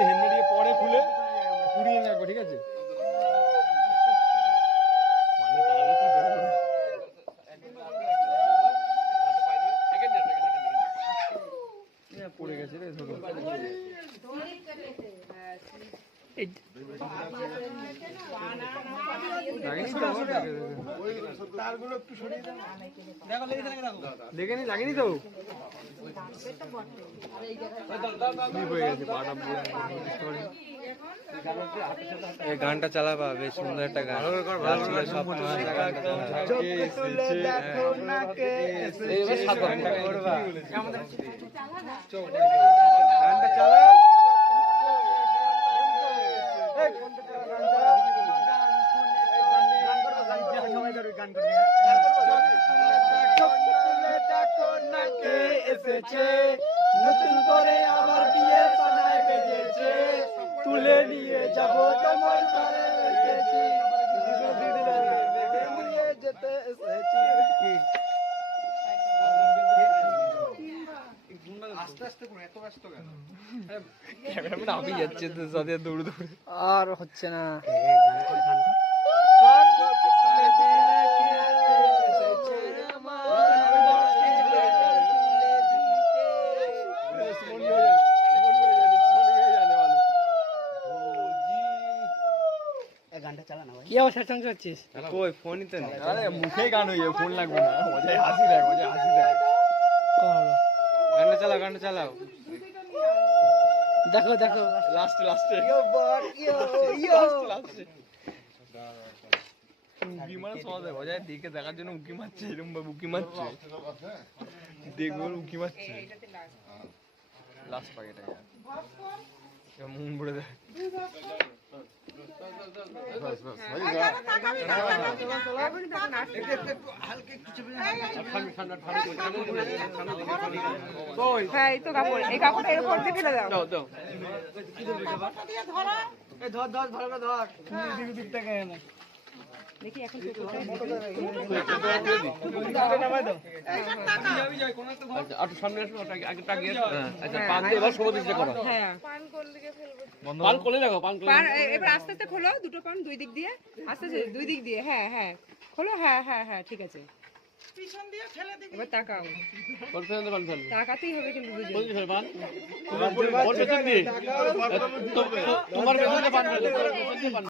যদি হেলমেট দিয়ে পরে খুলে পুড়িয়ে রাখব ঠিক আছে? মানে পড়ে গেছে রে ছোট। লাগেনি তো গানটা চালাবা বেশ সুন্দর একটা গান। রাত্রিরে সব সময় একটা গান চালাবা। গানটা চালা এসেছে নতুন করে আবার বিয়ে পানায় বেজেছে। তুলে নিয়ে যাব তোমার ঘরে এসেছি। নিয়ে যেতে এসেছি ক্যামেরাম্যান আমি যাচ্ছে তো সাথে দৌড়ে দৌড়ে আর হচ্ছে না কি অবস্থা চাংস হচ্ছিস কই ফোনই তো নেই আরে মুখে গান হয়ে যাবে ফোন লাগবে না মজায় হাসি দেয় মজায় হাসি দেয় গানটা চালাও গানটা চালাও দেখো দেখো লাস্ট লাস্টে লাস্টে উকি মারা সহজ হয় মজায় দিকে দেখার জন্য উকি মারছে এরকম ভাবে উকি মারছে দেখবো উকি মারছে লাস্ট পাকেট মন ভরে দেয় হ্যাঁ এই তো কাপড় এই কাপড়টা এর উপর দিয়ে ফেলে দাও। দাও দাও। দেখি এখন ধর কোথায় আচ্ছা একটু সামনে আসো আগে আগে টাকিয়ে আচ্ছা পান এবার ষোলো পিসটা করো। হ্যাঁ। পান করলে দেখো পান করলে পান এ- এবার আস্তে আস্তে খোলো দুটো পান দুই দিক দিয়ে। আস্তে আস্তে দুই দিক দিয়ে। হ্যাঁ হ্যাঁ। খোলো হ্যাঁ হ্যাঁ হ্যাঁ ঠিক আছে। এবার তাকাও। কোন ফেলে পান ফেলে তাকাতেই হবে কিন্তু দুজন কোন ফেলে তোমার পেছন দিয়ে তোমার পেছন দিয়ে পান ফেলে। তোমার পেছন দিয়ে পান